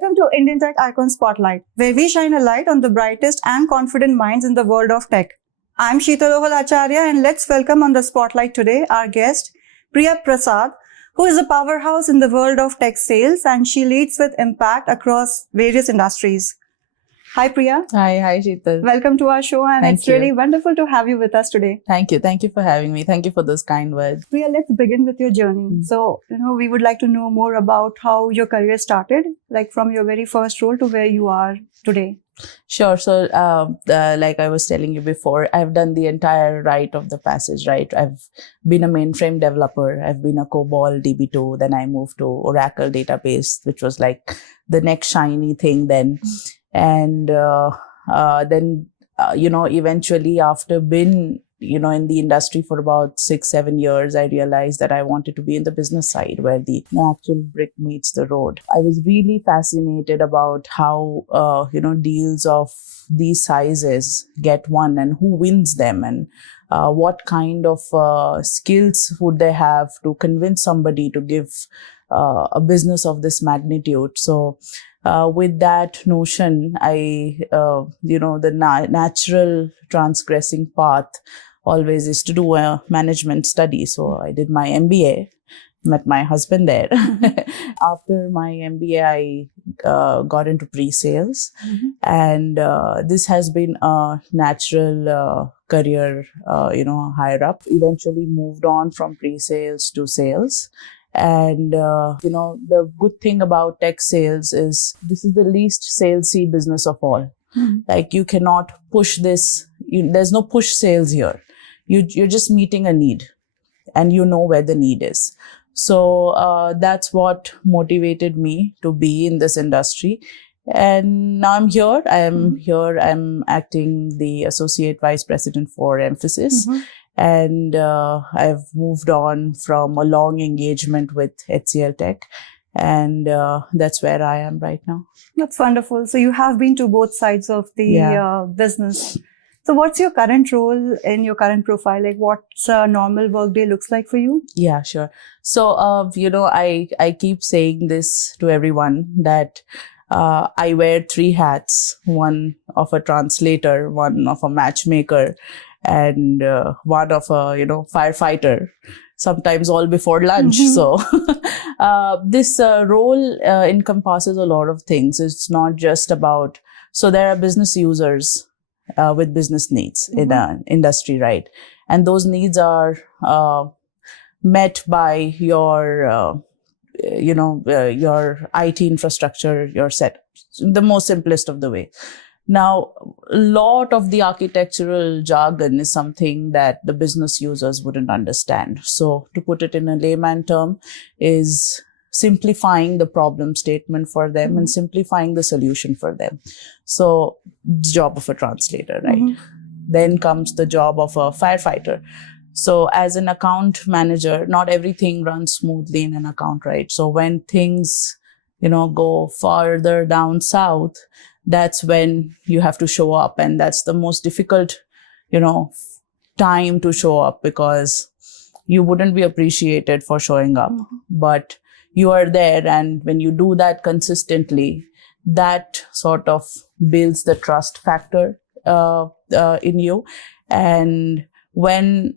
Welcome to Indian Tech Icon Spotlight, where we shine a light on the brightest and confident minds in the world of tech. I'm Sheetal Ohal Acharya, and let's welcome on the spotlight today our guest, Priya Prasad, who is a powerhouse in the world of tech sales, and she leads with impact across various industries. Hi, Priya. Hi, Sheetal. Welcome to our show, and Thank it's you. really wonderful to have you with us today. Thank you for having me. Thank you for those kind words. Priya, let's begin with your journey. So, we would like to know more about how your career started, like from your very first role to where you are today. Sure. So, like I was telling you before, I've done the entire rite of the passage, right? I've been a mainframe developer. I've been a COBOL DB2. Then I moved to Oracle database, which was like the next shiny thing then. And then, eventually after being, in the industry for about 6-7 years, I realized that I wanted to be in the business side where the actual brick meets the road. I was really fascinated about how, deals of these sizes get won and who wins them and what kind of skills would they have to convince somebody to give a business of this magnitude. So, with that notion, the natural transgressing path always is to do a management study. So I did my MBA, met my husband there. After my MBA, I got into pre-sales. And this has been a natural career, higher up. Eventually moved on from pre-sales to sales. And, the good thing about tech sales is this is the least salesy business of all. Like you cannot push this. There's no push sales here. You're just meeting a need and you know where the need is. So, that's what motivated me to be in this industry. And now I'm here. I'm acting the Associate Vice President for Emphasis. And I've moved on from a long engagement with HCL Tech. And that's where I am right now. That's wonderful. So you have been to both sides of the business. So what's your current role in your current profile? Like what's a normal workday looks like for you? Yeah, sure. So, I keep saying this to everyone that I wear 3 hats, one of a translator, one of a matchmaker, and one of a, firefighter, sometimes all before lunch. So this role encompasses a lot of things. It's not just about, so there are business users with business needs in an industry, right? And those needs are met by your IT infrastructure, your setup, the most simplest of the way. Now, a lot of the architectural jargon is something that the business users wouldn't understand. So to put it in a layman term is simplifying the problem statement for them and simplifying the solution for them. So the job of a translator, right? Then comes the job of a firefighter. So as an account manager, not everything runs smoothly in an account, right? So when things, go farther down south, that's when you have to show up. And that's the most difficult, time to show up because you wouldn't be appreciated for showing up, but you are there. And when you do that consistently, that sort of builds the trust factor in you. And when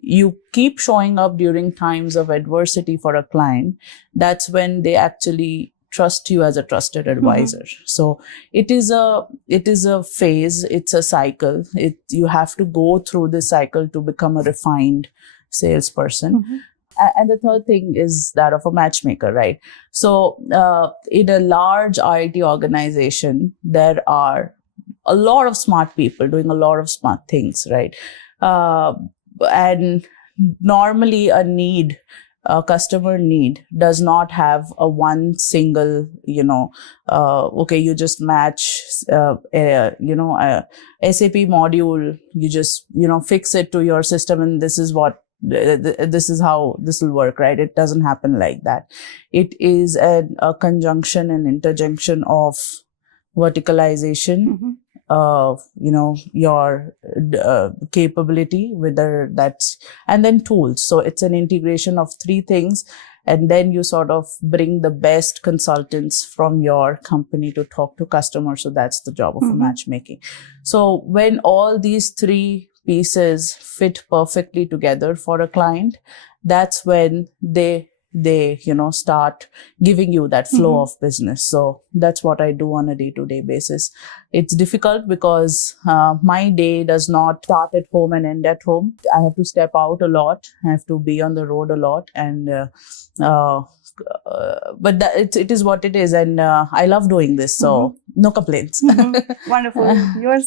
you keep showing up during times of adversity for a client, that's when they actually trust you as a trusted advisor. So it is a phase, it's a cycle. You have to go through this cycle to become a refined salesperson. And the third thing is that of a matchmaker, right? So in a large IT organization, there are a lot of smart people doing a lot of smart things, right? And normally a customer need does not have a one single, you just match, a SAP module, you just, fix it to your system and this is how this will work, right? It doesn't happen like that. It is a conjunction and interjunction of verticalization, your capability, whether that's, and then tools. So it's an integration of 3 things. and then you sort of bring the best consultants from your company to talk to customers. So that's the job of a matchmaking. So when all these three pieces fit perfectly together for a client, that's when they start giving you that flow of business. So that's what I do on a day-to-day basis. It's difficult because my day does not start at home and end at home. I have to step out a lot. I have to be on the road a lot, and but it is what it is, and I love doing this, so no complaints. Wonderful. Yours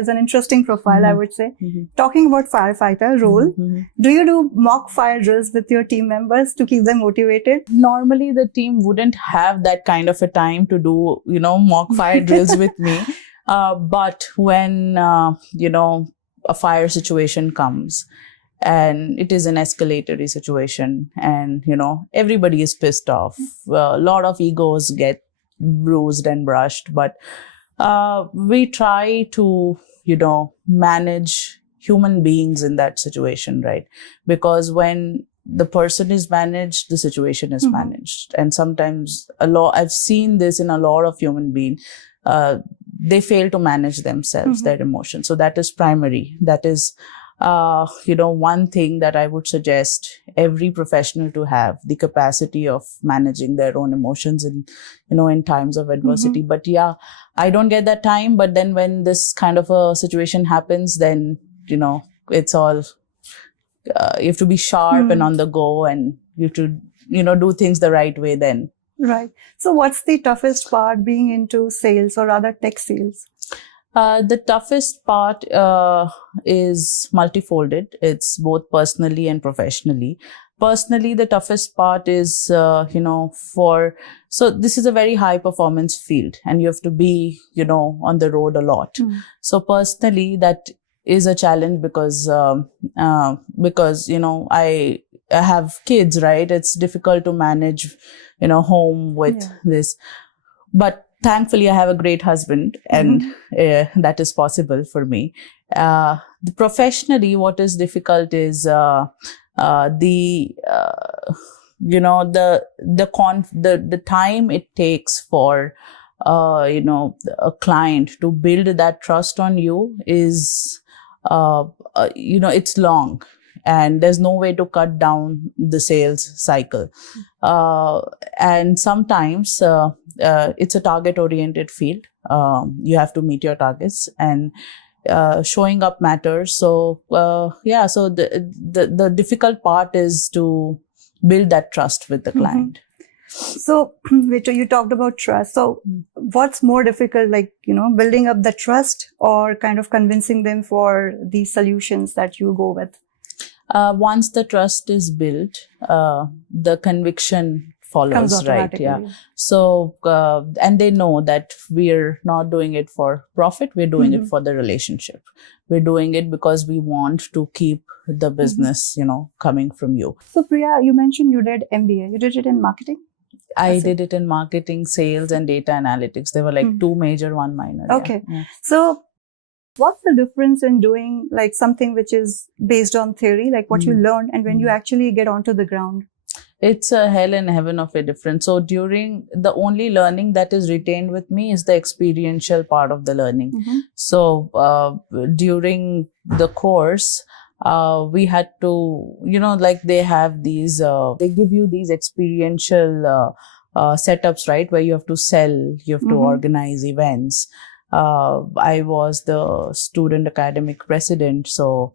is an interesting profile, I would say. Talking about firefighter role, do you do mock fire drills with your team members to keep them motivated? Normally, the team wouldn't have that kind of a time to do, mock fire drills with me. But when, a fire situation comes, and it is an escalatory situation, and, everybody is pissed off. A lot of egos get bruised and brushed, but we try to, manage human beings in that situation, right? Because when the person is managed, the situation is managed. And sometimes I've seen this in a lot of human beings. They fail to manage themselves, their emotions. So that is primary. That is, one thing that I would suggest every professional to have, the capacity of managing their own emotions in times of adversity. But yeah, I don't get that time. But then when this kind of a situation happens, then, it's all, you have to be sharp and on the go, and you have to, do things the right way then. Right. So what's the toughest part being into sales, or rather tech sales? The toughest part is multifolded. It's both personally and professionally. Personally, the toughest part is, so this is a very high performance field, and you have to be, on the road a lot. So personally, that is a challenge because I have kids, right? It's difficult to manage, home with this. But thankfully, I have a great husband, and that is possible for me. Professionally, what is difficult is the time it takes for a client to build that trust on you is it's long. And there's no way to cut down the sales cycle. And sometimes it's a target-oriented field. You have to meet your targets, and showing up matters. So so the difficult part is to build that trust with the client. So, Victor, you talked about trust. So what's more difficult, building up the trust, or kind of convincing them for the solutions that you go with? Once the trust is built, the conviction follows, right? Yeah. So, and they know that we're not doing it for profit. We're doing it for the relationship. We're doing it because we want to keep the business, coming from you. So, Priya, you mentioned you did MBA. You did it in marketing? I did it in marketing, sales, and data analytics. There were two major, one minor. Okay. Yeah. So, what's the difference in doing something which is based on theory, like what you learned, and when you actually get onto the ground? It's a hell and heaven of a difference. So during the only learning that is retained with me is the experiential part of the learning. So during the course, we had to, they have these, they give you these experiential setups, right? Where you have to sell, you have to organize events. I was the student academic president, so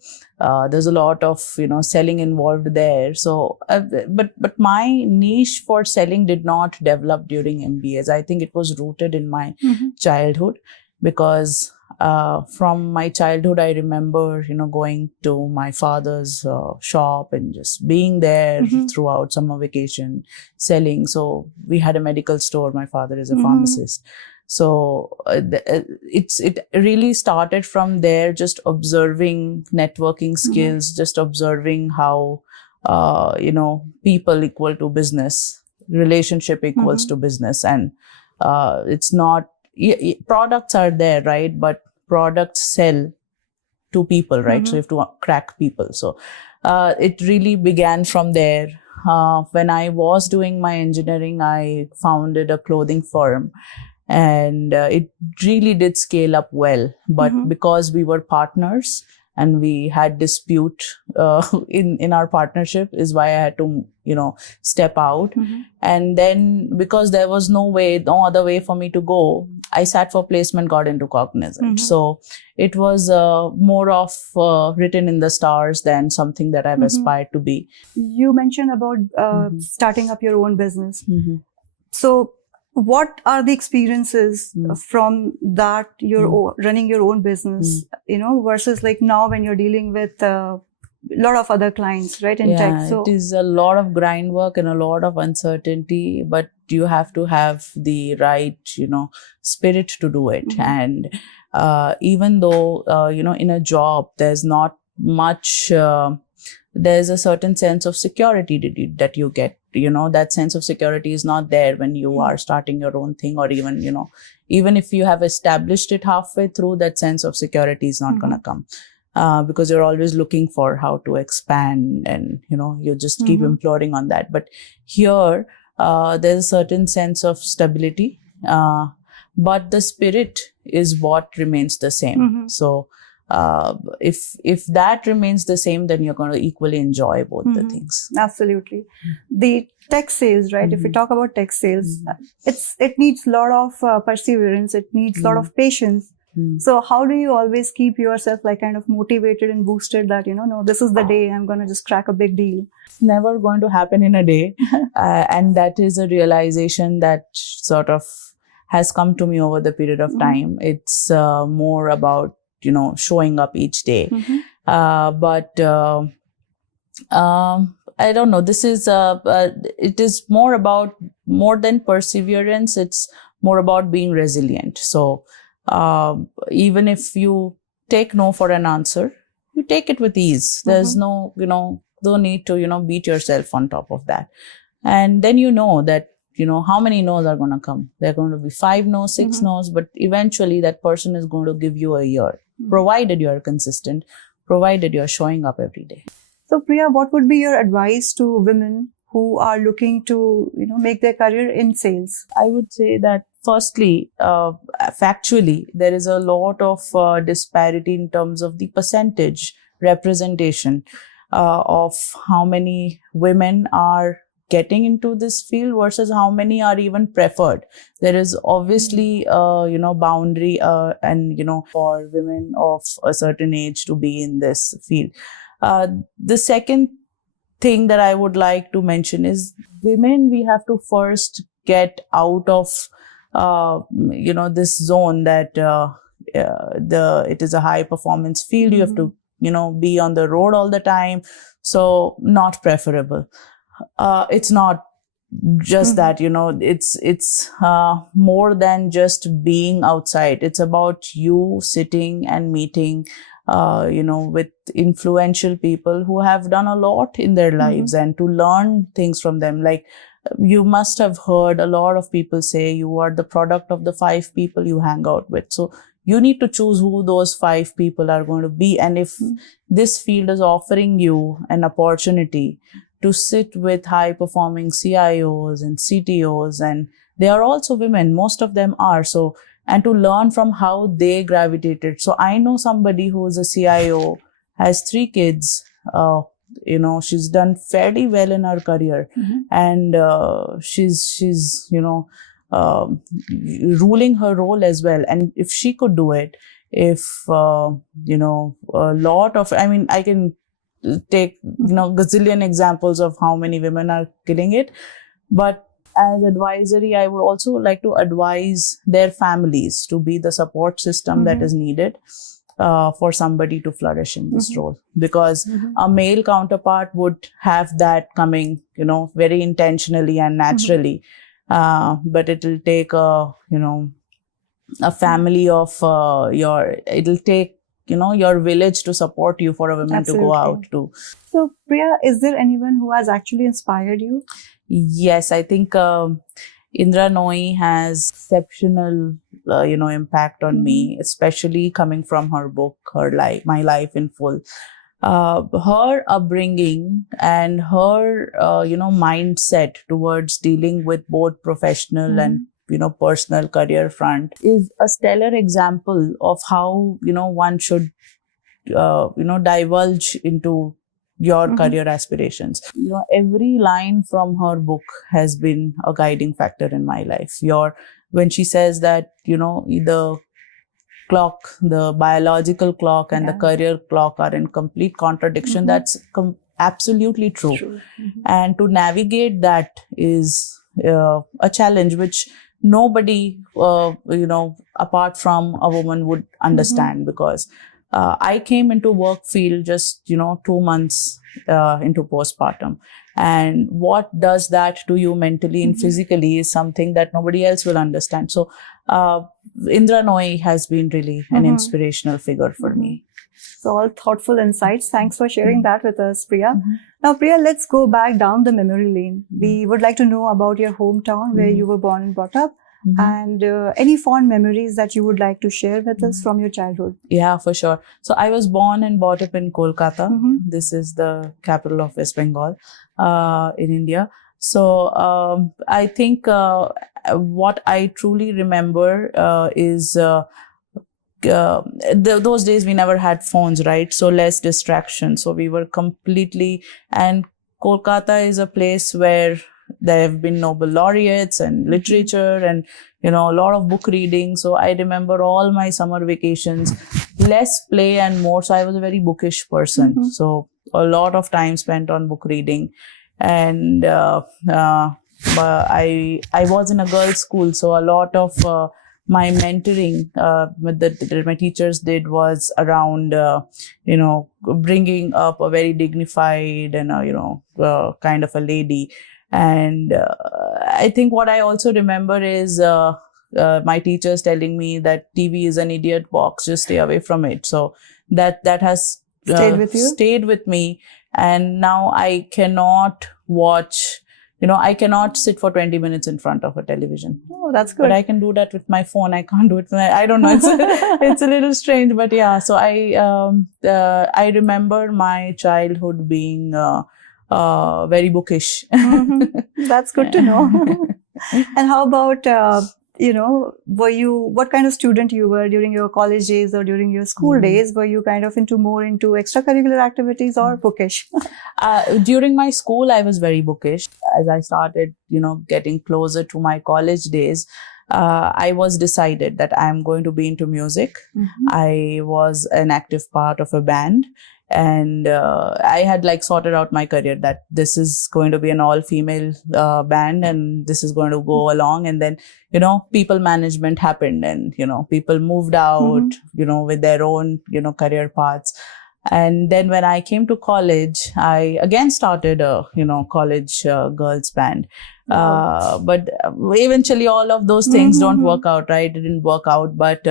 there's a lot of selling involved there. So, but my niche for selling did not develop during MBAs. I think it was rooted in my childhood, because from my childhood I remember going to my father's shop and just being there throughout summer vacation, selling. So we had a medical store. My father is a pharmacist. So it really started from there, just observing networking skills, just observing how, people equal to business, relationship equals to business. And it's not, products are there, right? But products sell to people, right? So you have to crack people. So it really began from there. when I was doing my engineering, I founded a clothing firm, and it really did scale up well. But Mhm. because we were partners and we had dispute in our partnership, is why I had to step out. Mhm. And then because there was no other way for me to go, I sat for placement, got into Cognizant. Mhm. So it was more of written in the stars than something that I've Mhm. aspired to be. You mentioned about Mhm. starting up your own business. Mhm. So, what are the experiences Mm. from that you're running your own business, versus like now when you're dealing with a lot of other clients, right, in tech? Yeah, So, it is a lot of grind work and a lot of uncertainty, but you have to have the right, spirit to do it. Mhm. And even though, in a job, there's not much, there's a certain sense of security that you get. That sense of security is not there when you are starting your own thing, or even if you have established it halfway through, that sense of security is not going to come. Because you're always looking for how to expand, and you just keep imploring on that. But here there's a certain sense of stability, but the spirit is what remains the same. Mhm. So if that remains the same, then you're going to equally enjoy both the things. Absolutely. The tech sales, right? If we Mhm. talk about tech sales, it needs a lot of perseverance. It needs a lot of patience. Mm. So how do you always keep yourself like kind of motivated and boosted that, no, this is the day I'm going to just crack a big deal? It's never going to happen in a day. And that is a realization that sort of has come to me over the period of time. It's more about, showing up each day. But I don't know. This is it is more than perseverance. It's more about being resilient. So even if you take no for an answer, you take it with ease. There's no need to beat yourself on top of that. And then that how many no's are going to come. There are going to be 5 no's, 6 no's, but eventually that person is going to give you a year, provided you're consistent, provided you're showing up every day. So Priya, what would be your advice to women who are looking to, make their career in sales? I would say that firstly, factually, there is a lot of disparity in terms of the percentage representation of how many women are getting into this field versus how many are even preferred. There is obviously boundary and for women of a certain age to be in this field. The second thing that I would like to mention is women, we have to first get out of this zone that it is a high performance field. You have to be on the road all the time, so not preferable. It's not just that, it's more than just being outside. It's about you sitting and meeting with influential people who have done a lot in their lives, and to learn things from them. Like, you must have heard a lot of people say you are the product of the 5 people you hang out with. So you need to choose who those 5 people are going to be. And if this field is offering you an opportunity to sit with high performing CIOs and CTOs, and they are also women, most of them are. So, and to learn from how they gravitated. So I know somebody who is a CIO, has 3 kids, she's done fairly well in her career, and she's ruling her role as well. And if she could do it, if a lot of, I can take gazillion examples of how many women are killing it. But as advisory, I would also like to advise their families to be the support system that is needed for somebody to flourish in this role, because a male counterpart would have that coming, very intentionally and naturally. But it will take a family of it'll take your village to support you for a woman to go out to. So Priya, is there anyone who has actually inspired you? Yes, I think Indra Nooyi has exceptional impact on me, especially coming from her book, My Life in Full. her upbringing and her, mindset towards dealing with both professional and, personal career front is a stellar example of how, one should, divulge into your career aspirations. Every line from her book has been a guiding factor in my life. When she says that, the clock, the biological clock and the career clock are in complete contradiction, that's absolutely true. And to navigate that is a challenge which nobody, apart from a woman would understand, because I came into work field just, 2 months into postpartum. And what does that to you mentally and physically is something that nobody else will understand. So Indra Nooyi has been really an inspirational figure for me. So all thoughtful insights. Thanks for sharing that with us, Priya. Now, Priya, let's go back down the memory lane. We would like to know about your hometown, where you were born and brought up. And any fond memories that you would like to share with us from your childhood? Yeah, for sure. So I was born and brought up in Kolkata. This is the capital of West Bengal in India. So I think what I truly remember is those days we never had phones, right? So less distraction. So we were completely, and Kolkata is a place where there have been Nobel laureates and literature and, a lot of book reading. So I remember all my summer vacations, less play and more. So I was a very bookish person. So a lot of time spent on book reading. And I was in a girls' school. So a lot of my mentoring that my teachers did was around, bringing up a very dignified and, kind of a lady. And I think what I also remember is my teachers telling me that TV is an idiot box, just stay away from it. So that has stayed with me. And now I cannot watch, I cannot sit for 20 minutes in front of a television. Oh, that's good. But I can do that with my phone. I can't do it. I don't know. It's a little strange, but yeah. So I remember my childhood being very bookish. That's good to know. And how about, what kind of student you were during your college days or during your school days? Were you kind of more into extracurricular activities or bookish? During my school, I was very bookish. As I started, getting closer to my college days, I was decided that I'm going to be into music. I was an active part of a band. And I had sorted out my career that this is going to be an all-female band and this is going to go along. And then, people management happened and, people moved out, with their own, career paths. And then when I came to college, I again started a, college girls band. But eventually all of those things don't work out, right? It didn't work out. But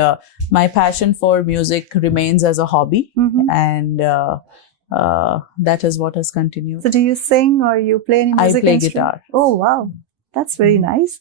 my passion for music remains as a hobby. And that is what has continued. So do you sing or you play any music? I play instrument? guitar. Oh, wow. That's very nice.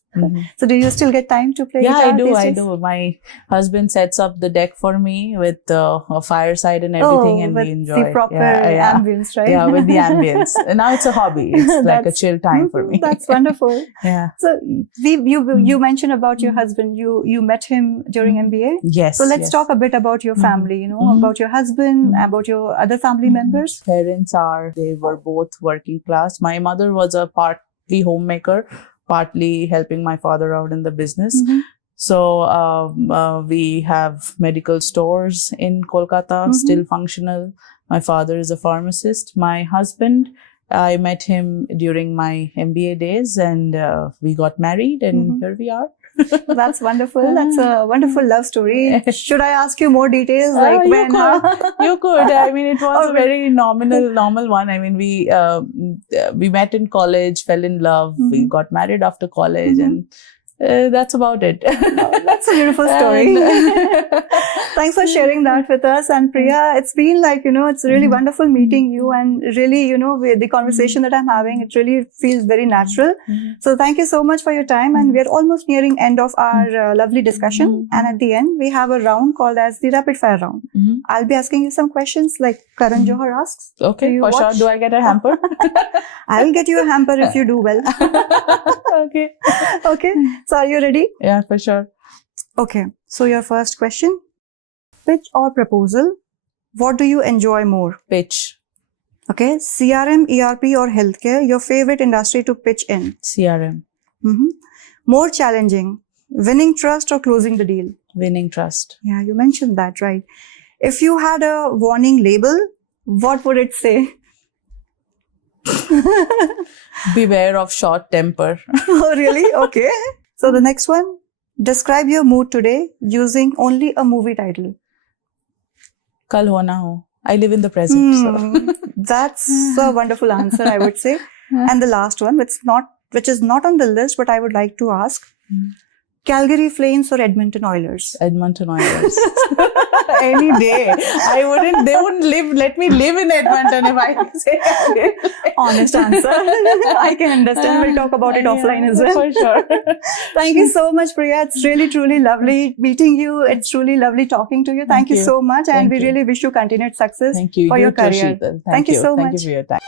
So do you still get time to play guitar? Yeah, I do. My husband sets up the deck for me with a fireside and everything, and we enjoy the proper ambience, right? Yeah, with the ambience. And now it's a hobby. It's like a chill time for me. That's wonderful. Yeah. So you mentioned about your husband. You met him during MBA. Yes. So let's talk a bit about your family. About your husband, about your other family members. Parents they were both working class. My mother was a partly homemaker, partly helping my father out in the business. So we have medical stores in Kolkata, still functional. My father is a pharmacist. My husband, I met him during my MBA days and we got married and here we are. That's wonderful. That's a wonderful love story. Should I ask you more details? You could. I mean, it was a very normal one. I mean, we met in college, fell in love. We got married after college and That's about it. That's a beautiful story. Thanks for sharing that with us. And Priya, it's been like, it's really wonderful meeting you, and really, with the conversation that I'm having, it really feels very natural. So thank you so much for your time. And we're almost nearing end of our lovely discussion. And at the end, we have a round called as the rapid fire round. I'll be asking you some questions like Karan Johar asks. Okay, for sure. Do I get a hamper? I'll get you a hamper if you do well. Okay. Okay. So are you ready? Yeah, for sure. Okay. So your first question, pitch or proposal? What do you enjoy more? Pitch. Okay. CRM, ERP or healthcare, your favorite industry to pitch in? CRM. More challenging, winning trust or closing the deal? Winning trust. Yeah, you mentioned that, right? If you had a warning label, what would it say? Beware of short temper. Oh, really? Okay. So the next one, describe your mood today using only a movie title. Kal ho na ho. I live in the present. So. That's a wonderful answer, I would say. And the last one, which is not on the list, but I would like to ask, Calgary Flames or Edmonton Oilers? Edmonton Oilers. Any day. They wouldn't let me live in Edmonton if I say Calgary. Honest answer. I can understand. We'll talk about it offline as well. For sure. Thank you so much, Priya. It's really, truly lovely meeting you. It's truly lovely talking to you. Thank you so much. And we really wish you continued success for your career. Thank you so much. Thank you for your time.